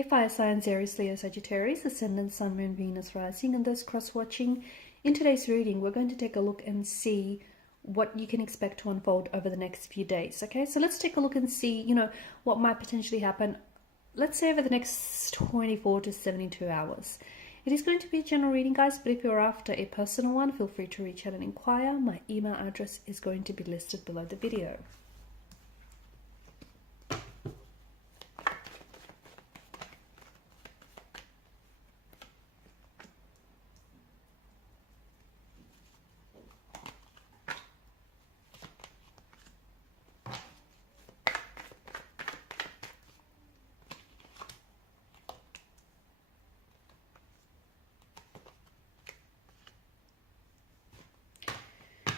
Hey fire signs, Aries, Leo, Sagittarius, Ascendant, Sun, Moon, Venus, Rising, and those cross-watching. In today's reading, we're going to take a look and see what you can expect to unfold over the next few days. Okay, so let's take a look and see, what might potentially happen, let's say over the next 24 to 72 hours. It is going to be a general reading, guys, but if you're after a personal one, feel free to reach out and inquire. My email address is going to be listed below the video.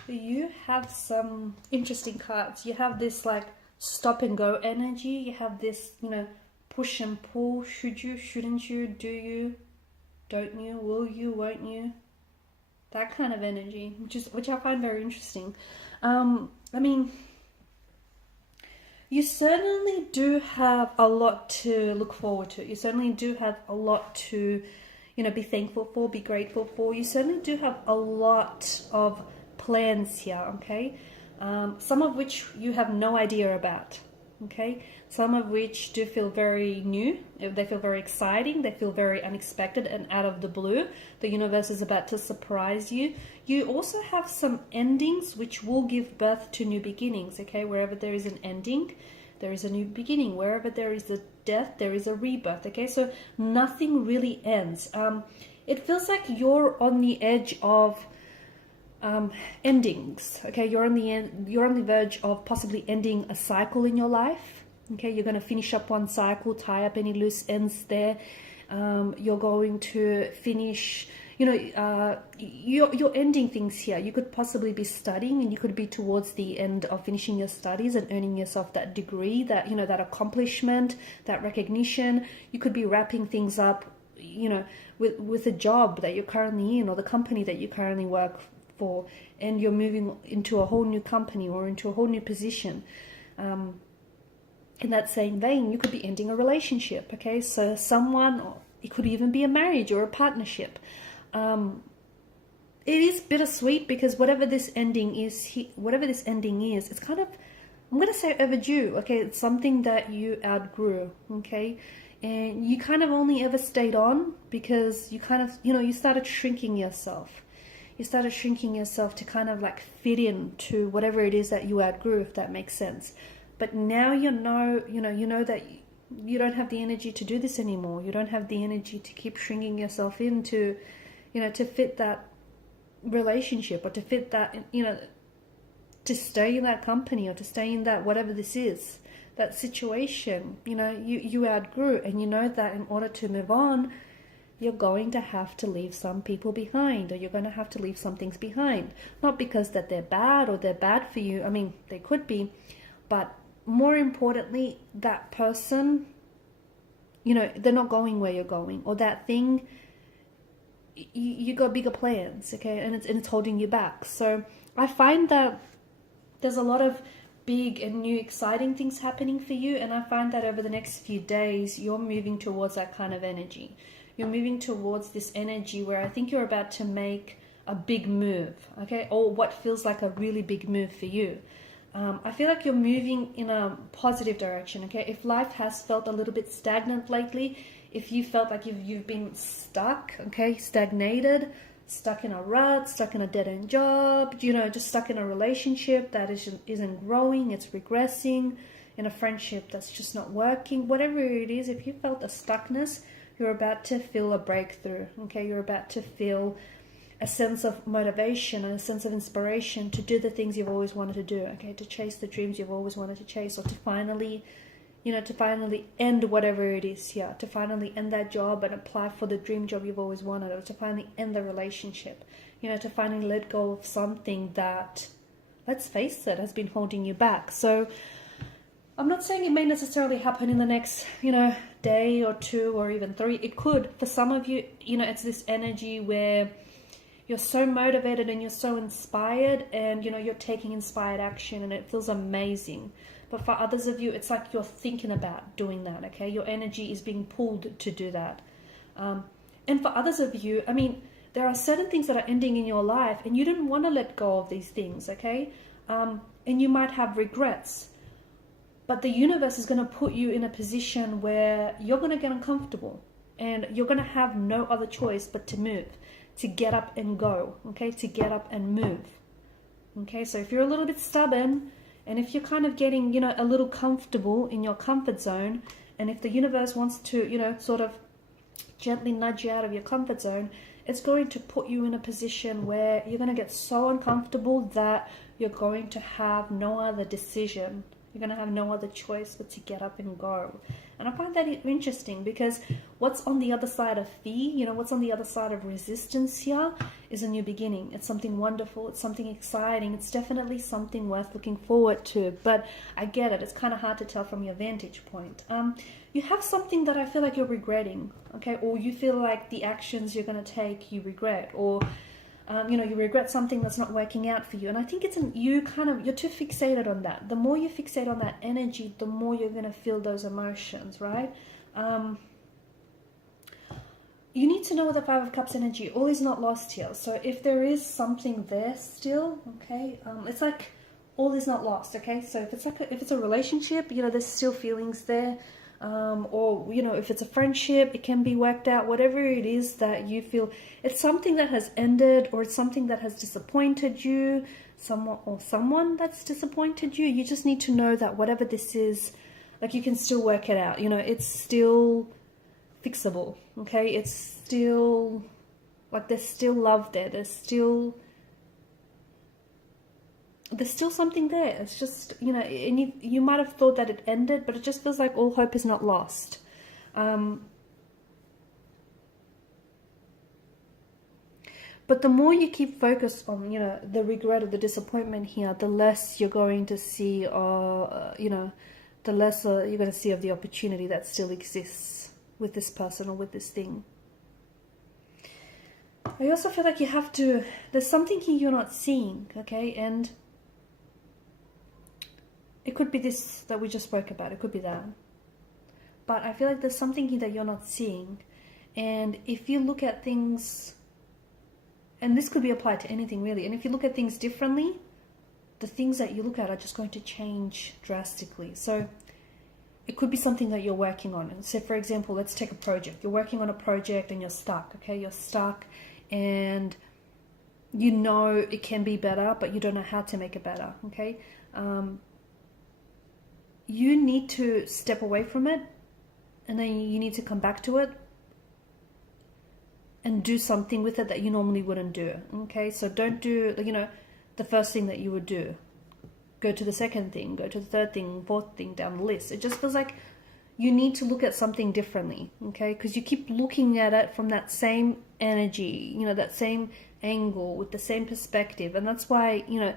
You have some interesting cards. You have this like stop and go energy. You have this, push and pull. Should you, shouldn't you, do you, don't you, will you, won't you? That kind of energy, which I find very interesting. You certainly do have a lot to look forward to. You certainly do have a lot to, be thankful for, be grateful for. You certainly do have a lot of plans here, okay? Some of which you have no idea about, okay? Some of which do feel very new. They feel very exciting. They feel very unexpected and out of the blue. The universe is about to surprise you. You also have some endings which will give birth to new beginnings, okay? Wherever there is an ending, there is a new beginning. Wherever there is a death, there is a rebirth, okay? So nothing really ends. It feels like you're on the edge of endings, okay? You're on the verge of possibly ending a cycle in your life, okay? You're going to finish up one cycle, tie up any loose ends there. You're going to finish, you're ending things here. You could possibly be studying, and you could be towards the end of finishing your studies and earning yourself that degree, that that accomplishment, that recognition. You could be wrapping things up, with a job that you're currently in, or the company that you currently work for, and you're moving into a whole new company or into a whole new position. In that same vein, you could be ending a relationship, okay? So someone, or it could even be a marriage or a partnership. It is bittersweet because whatever this ending is, it's kind of, I'm going to say overdue, okay? It's something that you outgrew, okay? And you kind of only ever stayed on because you kind of, you started shrinking yourself. You started shrinking yourself to kind of like fit in to whatever it is that you outgrew, if that makes sense. But now you know that you don't have the energy to do this anymore. You don't have the energy to keep shrinking yourself into, to fit that relationship, or to fit that, to stay in that company, or to stay in that whatever this is, that situation. You outgrew, and you know that in order to move on, you're going to have to leave some people behind, or you're going to have to leave some things behind. Not because that they're bad or they're bad for you. I mean, they could be, but more importantly, that person, they're not going where you're going, or that thing, you got bigger plans, okay, and it's holding you back. So I find that there's a lot of big and new exciting things happening for you, and I find that over the next few days, you're moving towards that kind of energy. You're moving towards this energy where I think you're about to make a big move, okay? Or what feels like a really big move for you. I feel like you're moving in a positive direction, okay? If life has felt a little bit stagnant lately, if you felt like you've been stuck, okay, stagnated, stuck in a rut, stuck in a dead-end job, just stuck in a relationship that isn't growing, it's regressing, in a friendship that's just not working, whatever it is, if you felt a stuckness, you're about to feel a breakthrough, okay? You're about to feel a sense of motivation and a sense of inspiration to do the things you've always wanted to do, okay? To chase the dreams you've always wanted to chase, or to finally, end whatever it is here, to finally end that job and apply for the dream job you've always wanted, or to finally end the relationship, to finally let go of something that, let's face it, has been holding you back. So I'm not saying it may necessarily happen in the next, day or two or even 3. It could. For some of you, it's this energy where you're so motivated and you're so inspired, and, you're taking inspired action, and it feels amazing. But for others of you, it's like you're thinking about doing that, okay? Your energy is being pulled to do that. And for others of you, I mean, there are certain things that are ending in your life and you didn't want to let go of these things, okay? And you might have regrets. But the universe is going to put you in a position where you're going to get uncomfortable and you're going to have no other choice but to move, to get up and go, okay? To get up and move, okay? So if you're a little bit stubborn and if you're kind of getting, you know, a little comfortable in your comfort zone, and if the universe wants to, you know, sort of gently nudge you out of your comfort zone, it's going to put you in a position where you're going to get so uncomfortable that you're going to have no other decision. You're going to have no other choice but to get up and go. And I find that interesting because what's on the other side of fear, you know, what's on the other side of resistance here is a new beginning. It's something wonderful. It's something exciting. It's definitely something worth looking forward to. But I get it. It's kind of hard to tell from your vantage point. You have something that I feel like you're regretting, okay? Or you feel like the actions you're going to take you regret, or you know, you regret something that's not working out for you. And I think it's you're too fixated on that. The more you fixate on that energy, the more you're going to feel those emotions, right? You need to know with the Five of Cups energy, all is not lost here. So if there is something there still, okay, it's like all is not lost, okay? So if it's if it's a relationship, you know, there's still feelings there. Or, you know, if it's a friendship, it can be worked out. Whatever it is that you feel, it's something that has ended, or it's something that has disappointed you, someone that's disappointed you. You just need to know that whatever this is, like, you can still work it out. You know, it's still fixable, okay? It's still, like, there's still love there. There's still something there. It's just, you know, and you might have thought that it ended, but it just feels like all hope is not lost. But the more you keep focused on, you know, the regret or the disappointment here, the less you're going to see, you know, the less you're going to see of the opportunity that still exists with this person or with this thing. I also feel like you have to, there's something here you're not seeing, okay? And it could be this that we just spoke about. It could be that. But I feel like there's something here that you're not seeing. And if you look at things, and this could be applied to anything really, and if you look at things differently, the things that you look at are just going to change drastically. So it could be something that you're working on. And so, for example, let's take a project. You're working on a project and you're stuck, okay? You're stuck and you know it can be better, but you don't know how to make it better, okay? You need to step away from it, and then you need to come back to it and do something with it that you normally wouldn't do, okay? So don't do, you know, the first thing that you would do. Go to the second thing, go to the third thing, fourth thing down the list. It just feels like you need to look at something differently, okay? Because you keep looking at it from that same energy, you know, that same angle with the same perspective, and that's why, you know,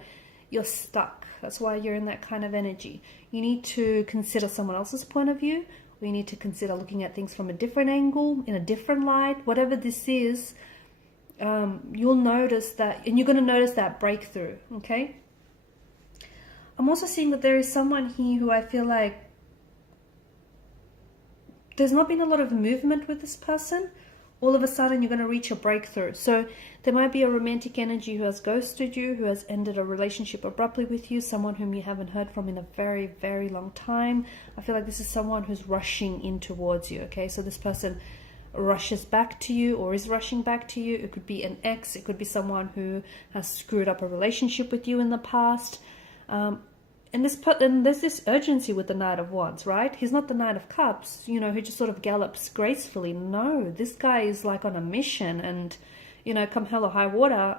you're stuck. That's why you're in that kind of energy. You need to consider someone else's point of view, or you need to consider looking at things from a different angle, in a different light. Whatever this is, you'll notice that, and you're going to notice that breakthrough, okay? I'm also seeing that there is someone here who I feel like there's not been a lot of movement with this person. All of a sudden you're going to reach a breakthrough. So there might be a romantic energy who has ghosted you, who has ended a relationship abruptly with you, someone whom you haven't heard from in a very, very long time. I feel like this is someone who's rushing in towards you, okay? So this person rushes back to you or is rushing back to you. It could be an ex. It could be someone who has screwed up a relationship with you in the past. And there's this urgency with the Knight of Wands, right? He's not the Knight of Cups, you know, who just sort of gallops gracefully. No, this guy is like on a mission, and, you know, come hell or high water,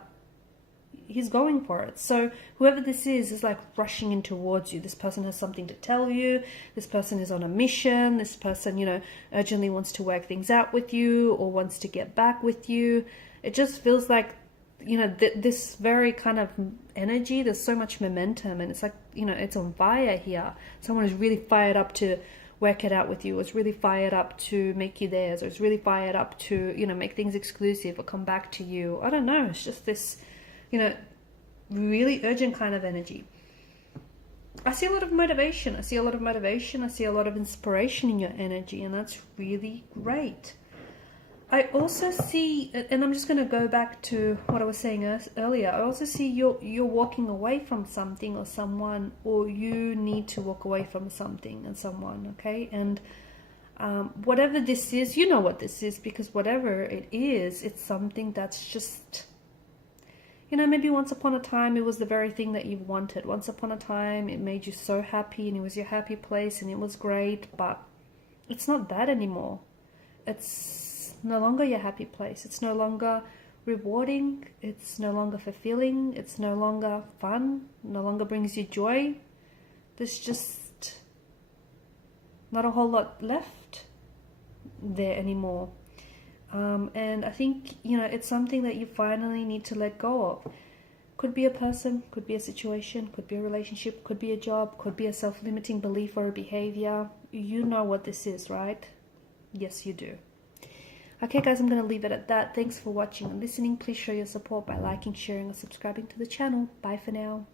he's going for it. So whoever this is like rushing in towards you. This person has something to tell you. This person is on a mission. This person, you know, urgently wants to work things out with you or wants to get back with you. It just feels like, you know, this very kind of energy, there's so much momentum, and it's like, you know, it's on fire here. Someone is really fired up to work it out with you, or it's really fired up to make you theirs, or it's really fired up to, you know, make things exclusive or come back to you. I don't know, it's just this, you know, really urgent kind of energy. I see a lot of motivation. I see a lot of motivation. I see a lot of inspiration in your energy, and that's really great. I also see, and I'm just going to go back to what I was saying earlier. I also see you're walking away from something or someone, or you need to walk away from something and someone, okay? And whatever this is, you know what this is, because whatever it is, it's something that's just, you know, maybe once upon a time it was the very thing that you wanted. Once upon a time it made you so happy and it was your happy place and it was great, but it's not that anymore. It's no longer your happy place. It's no longer rewarding. It's no longer fulfilling. It's no longer fun. No longer brings you joy. There's just not a whole lot left there anymore. And I think, you know, it's something that you finally need to let go of. Could be a person, could be a situation, could be a relationship, could be a job, could be a self-limiting belief or a behavior. You know what this is, right? Yes, you do. Okay, guys, I'm going to leave it at that. Thanks for watching and listening. Please show your support by liking, sharing, or subscribing to the channel. Bye for now.